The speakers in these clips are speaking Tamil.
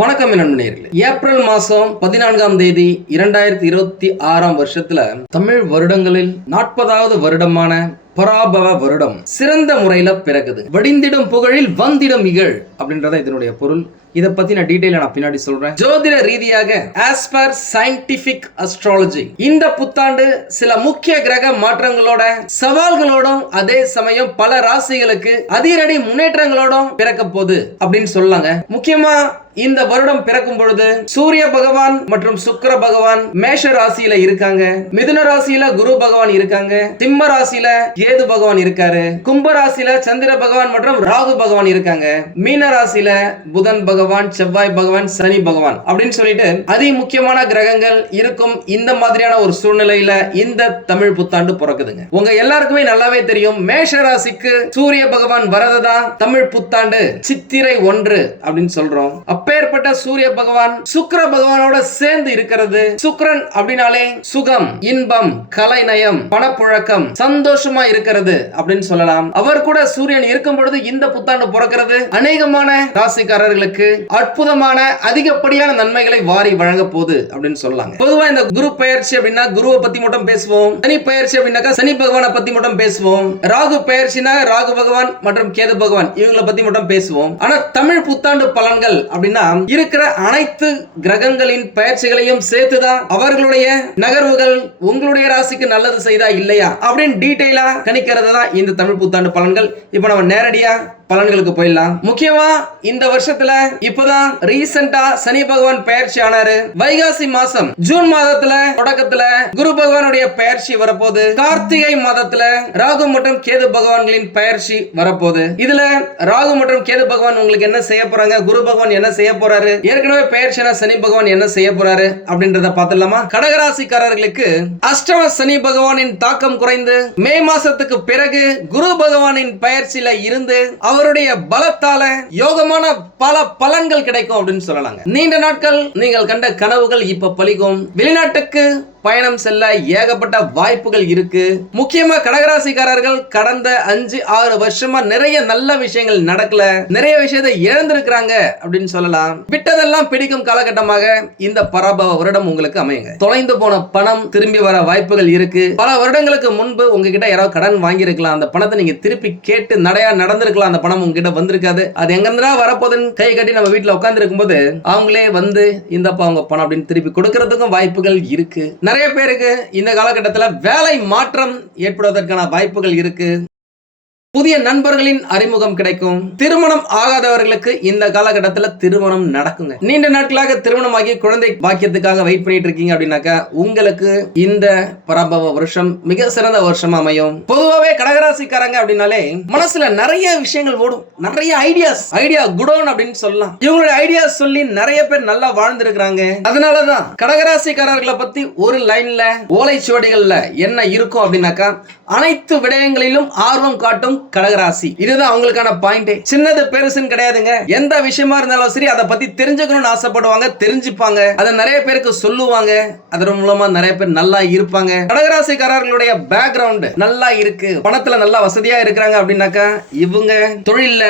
வணக்கம் நண்பர்களே. ஏப்ரல் மாசம் 14ஆம் தேதி 2026 வருஷத்துல தமிழ் வருடங்களில் 40வது வருடமான பராபவ வருடம் சிறந்த முறையில பிறகுது. வடிந்திடும் புகழில் வந்திடும் இகழ் அப்படின்றத இதனுடைய பொருள். இத பத்தி நான் டீடைலா பின்னாடி சொல்றேன். ஜோதிட ரீதியாக as per scientific astrology இந்த புத்தாண்டு சில முக்கிய கிரக மாற்றங்களோட சவால்களோடும் அதே சமயம் பல ராசிகளுக்கு அதிரடி முன்னேற்றங்களோடும் பிறக்க போகுது அப்படின்னு சொல்லாங்க. முக்கியமா இந்த வருடம் பிறக்கும் பொழுது சூரிய பகவான் மற்றும் சுக்கிர பகவான் மேஷ ராசியில இருக்காங்க, மிதுன ராசியில குரு பகவான் இருக்காங்க, சிம்ம ராசியில கேது பகவான் இருக்காரு, கும்ப ராசியில சந்திர பகவான் மற்றும் ராகு பகவான் இருக்காங்க, மீன ராசியில புதன் பகவான், செவ்வாய் பகவான், சனி பகவான் அப்படின்னு சொல்லிட்டு அதி முக்கியமான கிரகங்கள் இருக்கும். இந்த மாதிரியான ஒரு சூழ்நிலையில இந்த தமிழ் புத்தாண்டு பிறக்குதுங்க. உங்க எல்லாருக்குமே நல்லாவே தெரியும், மேஷ ராசிக்கு சூரிய பகவான் வரதா தமிழ் புத்தாண்டு சித்திரை 1 அப்படின்னு சொல்றோம். அப்பேற்பட்ட சூரிய பகவான் சுக்கிர பகவானோட சேர்ந்து இருக்கிறது. சுக்கிரன் அப்படினாலே சுகம், இன்பம், கலைநயம், பணப்புழக்கம், சந்தோஷமா இருக்கிறது அப்படின்னு சொல்லலாம். அவர் கூட சூரியன் இருக்கும் பொழுது இந்த புத்தாண்டு பிறக்கிறது அநேகமான ராசிக்காரர்களுக்கு அற்புதமான அதிகப்படியான நன்மைகளை வாரி வழங்க போகுது அப்படின்னு சொல்லலாம். பொதுவா இந்த குரு பெயர்ச்சி அப்படின்னா குருவை பத்தி மட்டும் பேசுவோம். சனி பெயர்ச்சி அப்படின்னாக்கா சனி பகவானை பத்தி மட்டும் பேசுவோம். ராகு பெயர்ச்சினா ராகு பகவான் மற்றும் கேது பகவான் இவங்களை பத்தி மட்டும் பேசுவோம். ஆனா தமிழ் புத்தாண்டு பலன்கள் அப்படின்னா இருக்கிற அனைத்து கிரகங்களின் பயிற்சிகளையும் சேர்த்துதான் அவர்களுடைய நகர்வுகள் உங்களுடைய ராசிக்கு நல்லது செய்தா இல்லையா அப்படின்னு டீடைலா கணிக்கிறது தான் இந்த தமிழ் புத்தாண்டு பலன்கள். இப்ப நம்ம நேரடியா பலன்களுக்கு போயிடலாம். முக்கியமா இந்த வருஷத்துல இப்பதான் ரீசெண்டா சனி பகவான் பெயர்ச்சி ஆனாரு. வைகாசி மாசம் ஜூன் மாதத்துல தொடக்கத்துல குரு பகவானுடைய பெயர்ச்சி வரப்போகுது. கார்த்திகை மாதத்துல ராகு மற்றும் கேது பகவான்களின் பெயர்ச்சி வரப்போகுது. இதுல ராகு மற்றும் கேது பகவான் உங்களுக்கு என்ன செய்ய போறாங்க, குரு பகவான் என்ன செய்ய போறாரு, ஏற்கனவே பெயர்ச்சியான சனி பகவான் என்ன செய்ய போறாரு அப்படின்றத பார்த்தலாமா. கடகராசிக்காரர்களுக்கு அஷ்டம சனி பகவானின் தாக்கம் குறைந்து மே மாசத்துக்கு பிறகு குரு பகவானின் பெயர்ச்சியில இருந்து அவருடைய பலத்தால யோகமான பல பலன்கள் கிடைக்கும் அப்படின்னு சொல்லலாங்க. நீண்ட நாட்கள் நீங்கள் கண்ட கனவுகள் இப்ப பலிக்கும். வெளிநாட்டுக்கு பயணம் செல்ல ஏகப்பட்ட வாய்ப்புகள் இருக்கு. முக்கியமா கடகராசிக்காரர்கள் கடந்த 5-6 வருஷமா நிறைய நல்ல விஷயங்கள் நடக்கல, நிறைய விஷயத்தை இழந்திருக்கிறாங்க அப்படின்னு சொல்லலாம். விட்டதெல்லாம் பிடிக்கும் காலகட்டமாக இந்த பராபவ வருடம் உங்களுக்கு அமையுங்க. தொலைந்து போன பணம் திரும்பி வர வாய்ப்புகள் இருக்கு. பல வருடங்களுக்கு முன்பு உங்ககிட்ட யாராவது கடன் வாங்கியிருக்கலாம், அந்த பணத்தை நீங்க திருப்பி கேட்டு நடையா நடந்திருக்கலாம், அந்த பணம் உங்ககிட்ட வந்திருக்காது. அது எங்கிருந்தா வரப்போதுன்னு கை கட்டி நம்ம வீட்டுல உட்கார்ந்து இருக்கும் போது அவங்களே வந்து இந்தப்பா அவங்க பணம் அப்படின்னு திருப்பி கொடுக்கறதுக்கும் வாய்ப்புகள் இருக்கு. நிறைய பேருக்கு இந்த காலகட்டத்தில் வேலை மாற்றம் ஏற்படுவதற்கான வாய்ப்புகள் இருக்கு. புதிய நண்பர்களின் அறிமுகம் கிடைக்கும். திருமணம் ஆகாதவர்களுக்கு இந்த காலகட்டத்தில் திருமணம் நடக்குங்க. நீண்ட நாட்களாக திருமணமாகி குழந்தை பாக்கியத்துக்காக வெயிட் பண்ணிட்டு இருக்கீங்க அப்படின்னாக்கா உங்களுக்கு இந்த பராபவ வருஷம் மிக சிறந்த வருஷமா அமையும். பொதுவாகவே கடகராசிக்காரங்க அப்படின்னாலே மனசுல நிறைய விஷயங்கள் ஓடும், நிறைய ஐடியா குடோன் அப்படின்னு சொல்லலாம். இவங்களுடைய ஐடியா சொல்லி நிறைய பேர் நல்லா வாழ்ந்திருக்கிறாங்க. அதனாலதான் கடகராசிக்காரர்களை பத்தி ஒரு லைன்ல ஓலைச்சுவடிகள்ல என்ன இருக்கும் அப்படின்னாக்கா அனைத்து விடயங்களிலும் ஆர்வம் காட்டும் கடகராசி. இதுதான் அவங்களுக்கான பாயிண்ட். சின்னது பெருசுன்னு கிடையாதுங்க. எந்த விஷயமா இருந்தாலும் சரி அதை பத்தி தெரிஞ்சுக்கணும்னு ஆசைப்படுவாங்க, தெரிஞ்சுப்பாங்க, அதை நிறைய பேருக்கு சொல்லுவாங்க. அதன் மூலமா நிறைய பேர் நல்லா இருப்பாங்க. கடகராசிக்காரர்களுடைய பேக்ரவுண்ட் நல்லா இருக்கு, பணத்துல நல்லா வசதியா இருக்கிறாங்க அப்படின்னாக்கா இவங்க தொழில்ல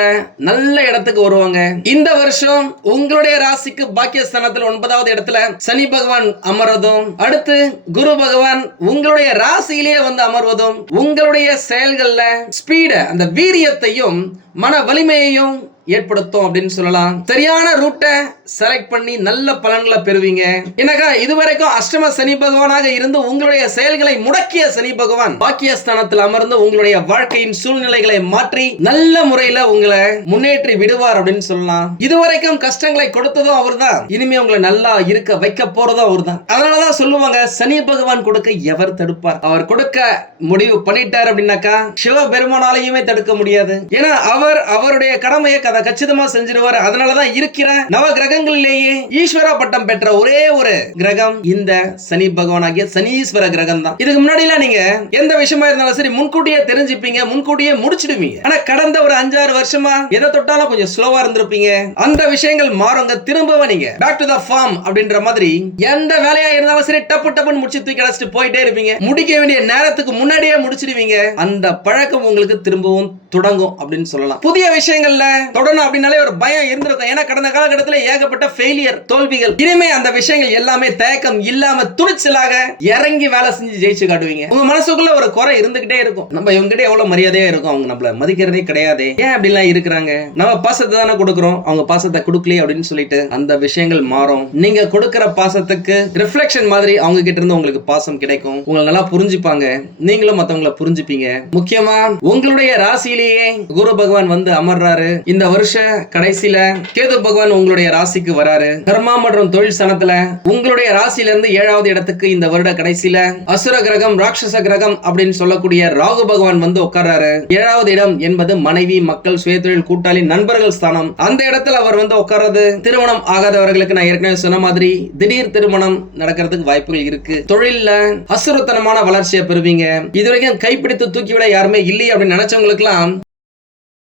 நல்ல இடத்துக்கு வருவாங்க. இந்த வருஷம் உங்களுடைய ராசிக்கு பாக்கியஸ்தானத்தில் 9வது இடத்துல சனி பகவான் அமர்வதும், அடுத்து குரு பகவான் உங்களுடைய ராசியிலேயே வந்து அமர்வதும் உங்களுடைய செயல்கள்ல ஸ்பீட, அந்த வீரியத்தையும் மன வலிமையையும் ஏற்படுத்தும் அப்படின்னு சொல்லலாம். சரியான ரூட்டை செலக்ட் பண்ணி நல்ல பலன்களை பெறுவீங்க. என்னக்கா இதுவரைக்கும் அஷ்டம சனி பகவானாக இருந்து உங்களுடைய செயல்களை முடக்கிய சனி பகவான் பாக்கியஸ்தானத்தில் அமர்ந்து உங்களுடைய வாழ்க்கையின் சூழ்நிலைகளை மாற்றி நல்ல முறையில உங்களை முன்னேற்றி விடுவார் அப்படின்னு சொல்லலாம். இதுவரைக்கும் கஷ்டங்களை கொடுத்ததும் அவர் தான், இனிமே உங்களை நல்லா இருக்க வைக்க போறதும் அவர் தான். அதனாலதான் சொல்லுவாங்க சனி பகவான் கொடுக்க எவர் தடுப்பார். அவர் கொடுக்க முடிவு பண்ணிட்டார் அப்படின்னாக்கா சிவபெருமானாலையுமே தடுக்க முடியாது. ஏன்னா அவர் அவருடைய கடமையை கச்சிதமா செஞ்சிருவார். அதனாலதான் இருக்கிற நவ கிரகங்களிலேயே ஈஸ்வர பட்டம் பெற்ற ஒரே ஒரு கிரகம் இந்த சனி பகவானாகிய சனீஸ்வர கிரகம் தான். இதுக்கு முன்னாடி நீங்க எந்த விஷயமா இருந்தாலும் சரி முன்கூட்டியே தெரிஞ்சுப்பீங்க, முன்கூட்டியே முடிச்சிடுவீங்க. ஆனா கடந்த ஒரு 5-6 வருஷமா எதை தொட்டாலும் கொஞ்சம் ஸ்லோவா இருந்திருப்பீங்க. அந்த விஷயங்கள் மாறுங்க. திரும்பவும் நீங்க பேக் டு தி ஃபார்ம் அப்படின்ற மாதிரி எந்த வேலையா இருந்தாலும் சரி டப்பு டப்புன்னு முடிச்சு தூக்கி அடிச்சிட்டு போயிட்டே இருப்பீங்க. முடிக்க வேண்டிய நேரத்துக்கு முன்னாடியே முடிச்சிடுவீங்க. அந்த பழக்கம் உங்களுக்கு திரும்பவும் தொடங்கும் அப்படின்னு சொல்லலாம். புதிய விஷயங்கள்ல தொடணும் அப்படின்னாலே ஒரு பயம் இருந்திருக்கும். ஏன்னா கடந்த காலகட்டத்தில் ஏகப்பட்ட ஃபெயிலியர், தோல்விகள். இனிமே அந்த விஷயங்கள் எல்லாமே தயக்கம் இல்லாம துணிச்சலாக இறங்கி வேலை செஞ்சு ஜெயிச்சு காட்டுவீங்க. உங்க மனசுக்குள்ள ஒரு குறை இருந்துகிட்டே இருக்கும். நம்ம இவங்க கிட்ட எவ்வளவு மரியாதையா இருக்கும், அவங்க நம்மள மதிக்கிறதே கிடையாது, ஏன் அப்படிலாம் இருக்கிறாங்க, நம்ம பாசத்தை தானே கொடுக்கிறோம், அவங்க பாசத்தை கொடுக்கலையே அப்படின்னு சொல்லிட்டு அந்த விஷயங்கள் மாறும். நீங்க கொடுக்கிற பாசத்துக்கு ரிஃப்ளெக்ஷன் மாதிரி அவங்க கிட்ட இருந்து உங்களுக்கு பாசம் கிடைக்கும். உங்களை நல்லா புரிஞ்சுப்பாங்க, நீங்களும் மத்தவங்களை புரிஞ்சுப்பீங்க. முக்கியமா உங்களுடைய ராசியிலேயே குரு பகவான் வந்து அமர்றாரு. இந்த வருஷ கடைசியில கேது பகவான் உங்களுடைய ராசிக்கு வராரு. கர்மா மற்றும் தொழில் ஸ்தானத்துல உங்களுடைய ராசியில இருந்து 7வது இடத்துக்கு இந்த வருட கடைசியில அசுர கிரகம், ராட்சச கிரகம் அப்படின்னு சொல்லக்கூடிய ராகு பகவான் வந்து உட்கார்றாரு. 7வது இடம் என்பது மனைவி, மக்கள், சுயதொழில், கூட்டாளி, நண்பர்கள் ஸ்தானம். அந்த இடத்துல அவர் வந்து உட்கார்றது திருமணம் ஆகாதவர்களுக்கு நான் ஏற்கனவே சொன்ன மாதிரி திடீர் திருமணம் நடக்கிறதுக்கு வாய்ப்புகள் இருக்கு. தொழில்ல அசுரத்தனமான வளர்ச்சியை பெறுவீங்க. இதுவரைக்கும் கைப்பிடித்து தூக்கிவிட யாருமே இல்லை அப்படின்னு நினைச்சவங்களுக்கு எல்லாம்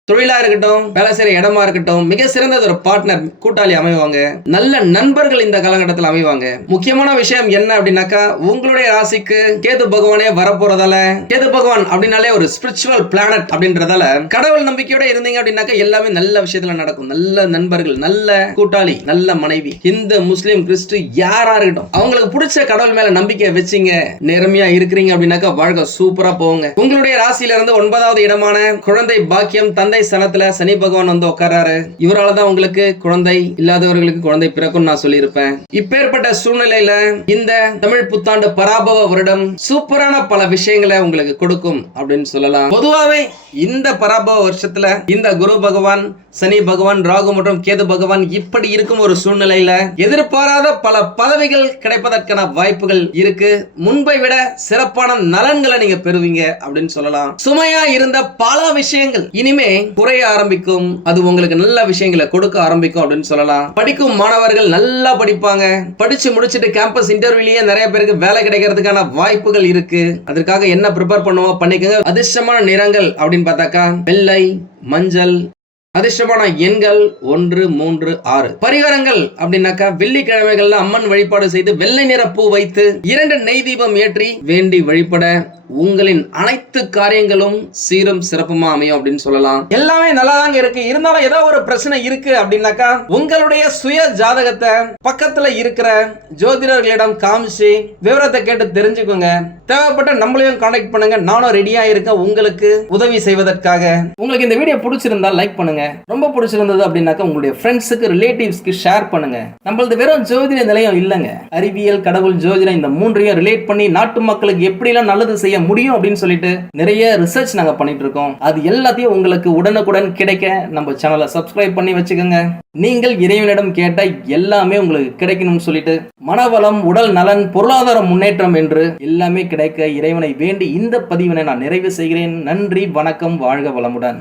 தொழிலா இருக்கட்டும், வேலை செய்யற இடமா இருக்கட்டும், மிக சிறந்த ஒரு பார்ட்னர், கூட்டாளி அமைவாங்க. நல்ல நண்பர்கள் இந்த காலகட்டத்தில் அமைவாங்க. முக்கியமான விஷயம் என்ன அப்படின்னாக்கா, உங்களுடைய ராசிக்கு கேது பகவானே வரப்போறதால, கேது பகவான் அப்படின்னாலே ஒரு ஸ்பிரிச்சுவல் பிளானட் அப்படின்றதால கடவுள் நம்பிக்கையோட இருந்தீங்க அப்படின்னாக்கா எல்லாமே நல்ல விஷயத்துல நடக்கும். நல்ல நண்பர்கள், நல்ல கூட்டாளி, நல்ல மனைவி, இந்து, முஸ்லீம், கிறிஸ்து யாரா இருக்கட்டும், அவங்களுக்கு பிடிச்ச கடவுள் மேல நம்பிக்கை வச்சிங்க, நேர்மையா இருக்கிறீங்க அப்படின்னாக்கா வாழ்க்கை சூப்பரா போங்க. உங்களுடைய ராசியில இருந்து 9வது இடமான குழந்தை பாக்கியம், தந்தை சனத்துல சனி பகவான் வந்து உட்கார்றாரு. இவரால தான் உங்களுக்கு குழந்தை இல்லாதவர்களுக்கு குழந்தை பிறக்கும் நான் சொல்லியிருப்பேன். இப்பேற்பட்ட சூழ்நிலையில இந்த தமிழ் புத்தாண்டு பராபவ வருடம் சூப்பரான பல விஷயங்களை உங்களுக்கு கொடுக்கும் அப்படின்னு சொல்லலாம். பொதுவாவே இந்த பராபவ வருஷத்துல இந்த குரு பகவான், சனி பகவான், ராகு மற்றும் கேது பகவான் இப்படி இருக்கும் ஒரு சூழ்நிலையில எதிர்பாராத பல பதவிகள் கிடைப்பதற்கான வாய்ப்புகள் இருக்கு. முன்பை விட சிறப்பான நலன்களை நீங்க பெறுவீங்க அப்படின்னு சொல்லலாம். சுமையா இருந்த பல விஷயங்கள் இனிமே குறைய ஆரம்பிக்கும். அது உங்களுக்கு நல்ல விஷயங்களை கொடுக்க ஆரம்பிக்கும் அப்படின்னு சொல்லலாம். படிக்கும் மாணவர்கள் நல்லா படிப்பாங்க. படிச்சு முடிச்சிட்டு கேம்பஸ் இன்டர்வியூலயே நிறைய பேருக்கு வேலை கிடைக்கிறதுக்கான வாய்ப்புகள் இருக்கு. அதற்காக என்ன ப்ரிப்பேர் பண்ணுவோம் பண்ணிக்கங்க. அதிர்ஷ்டமான நிறங்கள் அப்படின்னு பார்த்தாக்கா வெள்ளை, மஞ்சள். அதிர்ஷ்டமான எண்கள் 1, 3, 6. பரிகாரங்கள் அப்படின்னாக்கா வெள்ளிக்கிழமைகள்ல அம்மன் வழிபாடு செய்து வெள்ளை நிற பூ வைத்து 2 நெய் தீபம் ஏற்றி வேண்டி வழிபட உங்களின் அனைத்து காரியங்களும் சீரும் சிறப்புமா அமையும் அப்படின்னு சொல்லலாம். எல்லாமே நல்லா தாங்க இருக்கு. இருந்தாலும் ஏதோ ஒரு பிரச்சனை இருக்கு அப்படின்னாக்கா உங்களுடைய சுய ஜாதகத்தை பக்கத்துல இருக்கிற ஜோதிடர்களிடம் காமிச்சு விவரத்தை கேட்டு தெரிஞ்சுக்கோங்க. தேவைப்பட்ட நம்மளையும் கான்டாக்ட் பண்ணுங்க. நானும் ரெடியா இருக்கேன் உங்களுக்கு உதவி செய்வதற்காக. உங்களுக்கு இந்த வீடியோ பிடிச்சிருந்தா லைக் பண்ணுங்க. ரொம்ப பிடிச்சிருந்தது அப்படின்னாக்கா உங்களுடைய ஃப்ரெண்ட்ஸுக்கு, ரிலேட்டிவ்ஸ்க்கு ஷேர் பண்ணுங்க. நம்மளது வெறும் ஜோதிட நிலையம் இல்லைங்க. அறிவியல், கடவுள், ஜோதிடம் இந்த மூன்றையும் ரிலேட் பண்ணி நாட்டு மக்களுக்கு எப்படிலாம் நல்லது செய்ய முடியும் அப்படின்னு சொல்லிட்டு நிறைய ரிசர்ச் நாங்க பண்ணிட்டு இருக்கோம். அது எல்லாத்தையும் உங்களுக்கு உடனுக்குடன் கிடைக்க நம்ம சேனலை சப்ஸ்கிரைப் பண்ணி வச்சுக்கோங்க. நீங்கள் இறைவனிடம் கேட்ட எல்லாமே உங்களுக்கு கிடைக்கணும்னு சொல்லிட்டு மனவளம், உடல் நலன், பொருளாதார முன்னேற்றம் என்று எல்லாமே கிடைக்க இறைவனை வேண்டி இந்த பதிவினை நான் நிறைவு செய்கிறேன். நன்றி, வணக்கம், வாழ்க வளமுடன்.